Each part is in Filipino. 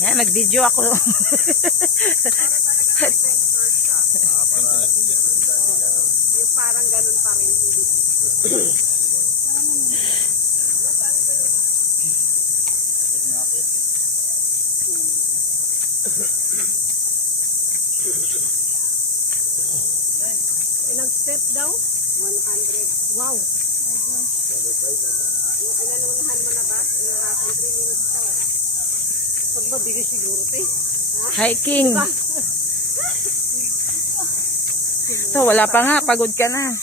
Yan, nag-video ako. Yung parang ganun pa rin. Hindi. Ilang step daw? 100. Wow. Yung inanunahan mo na ba? Inarasan 3 minutes daw. Pag mabigay siguro, te. Hiking. Ito, wala pa nga. Pagod ka na.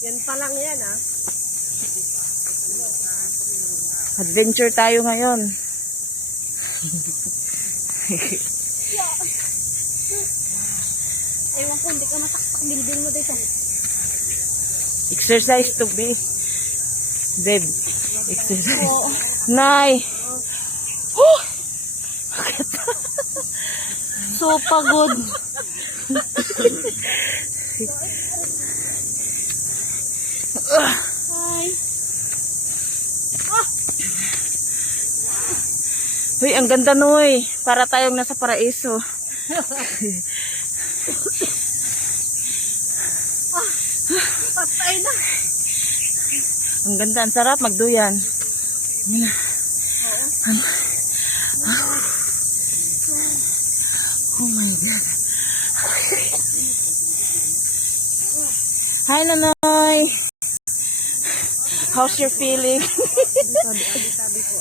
Yan pa lang yan, ha? Adventure tayo ngayon. Ewan ko, hindi ka mataktak bilbil mo dito. Exercise to be. Deb. Exercise. Nay. Oh! So pagod. Hi. Uy, ang ganda noy. Para tayong nasa paraiso. Patay na. Ang ganda, ang sarap magduyan. Oh my God. Hi, Nanoy. How's your feeling? Sabi po.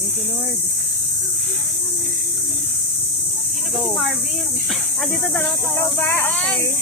Thank you, Lord. Sino ba si Marvin? Dito dalawa tayo. Ikaw ba? Okay.